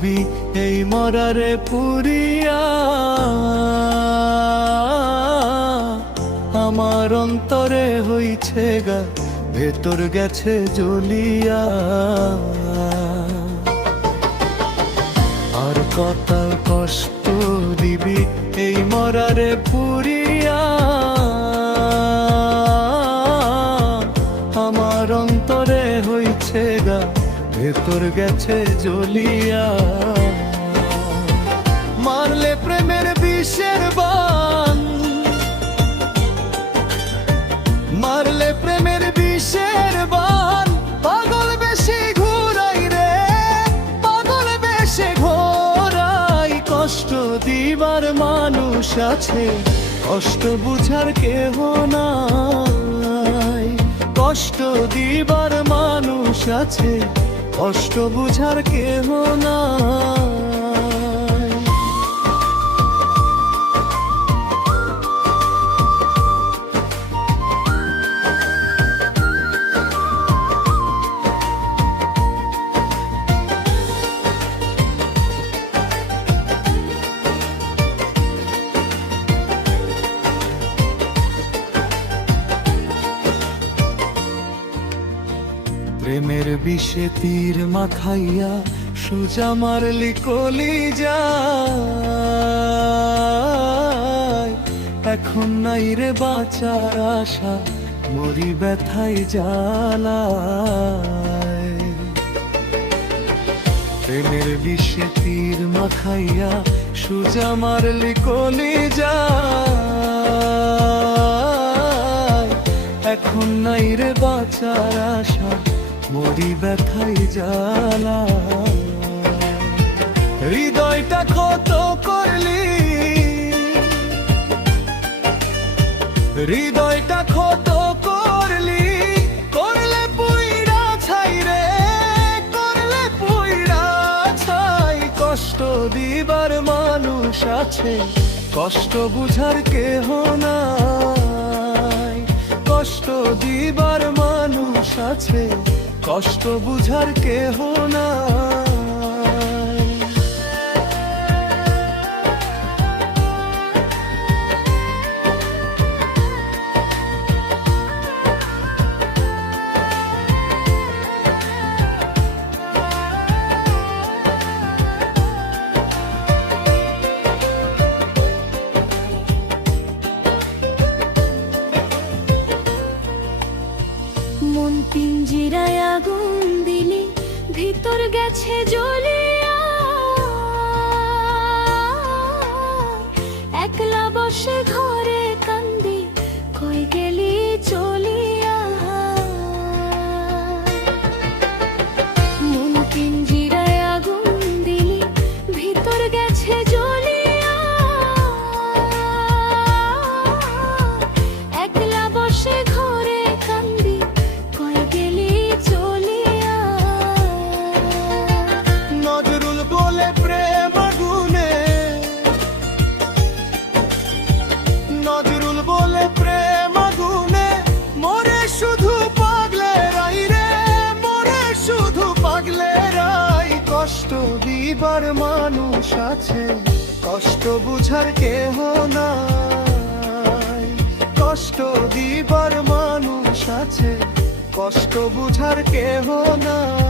দিবি এই মরারে পুরিয়া, আমার অন্তরে হইছে গা ভেতর গেছে জ্বলিয়া। আর কত কষ্ট দিবি এই মরারে পুরিয়া, আমার অন্তরে হইছে গা ভেতর গেছে জ্বলিয়া। মারলে প্রেমের বিষের বান, মারলে প্রেমের বিষের বান, পাগল বেশি ঘোরাই রে, পাগল বেশি ঘোরাই। কষ্ট দিবার মানুষ আছে, কষ্ট বুঝার কেহ নাই। কষ্ট দিবার মানুষ আছে, কষ্ট বুঝার কেহ নাই। প্রেমের বিষে তীর মাখাইয়া সুজা মারলি কলিজায়। এখন নাই রে বাঁচার আশা, মরি ব্যথায় জ্বালায়। প্রেমের বিষে তীর মাখাইয়া সুজা মারলি কলিজায়। এখন নাই রে বাঁচার আশা, মরি ব্যথায় জ্বালা। হৃদয়টা কত করলি, হৃদয়টা কত করলি, করলে পুইরা ছাই রে, করলে পুইরা ছাই। কষ্ট দিবার মানুষ আছে, কষ্ট বুঝার কেহ নাই। কষ্ট দিবার মানুষ আছে, কষ্ট বুঝার কেহ নাই। মন পিঞ্জিরায় আগুন দিলি, ভিতর গেছে জ্বলিয়া। একলা বসে ঘরে কান্দি, কই গেলি চলিয়া। মন পিঞ্জিরায় আগুন দিলি, ভিতর গেছে জ্বলিয়া। একলা বসে ঘরে কান্দি, কই গেলি চলিয়া। নজরুল বলে প্রেম আগুনে, নজরুল বলে প্রেম আগুনে, মরে শুধু পাগলেরাই রে, মরে শুধু পাগলেরাই। কষ্ট দিবার মানুষ আছে, কষ্ট বুঝার কেহ নাই। কষ্ট দিবার মানুষ আছে, কষ্ট বুঝার কেহ নাই।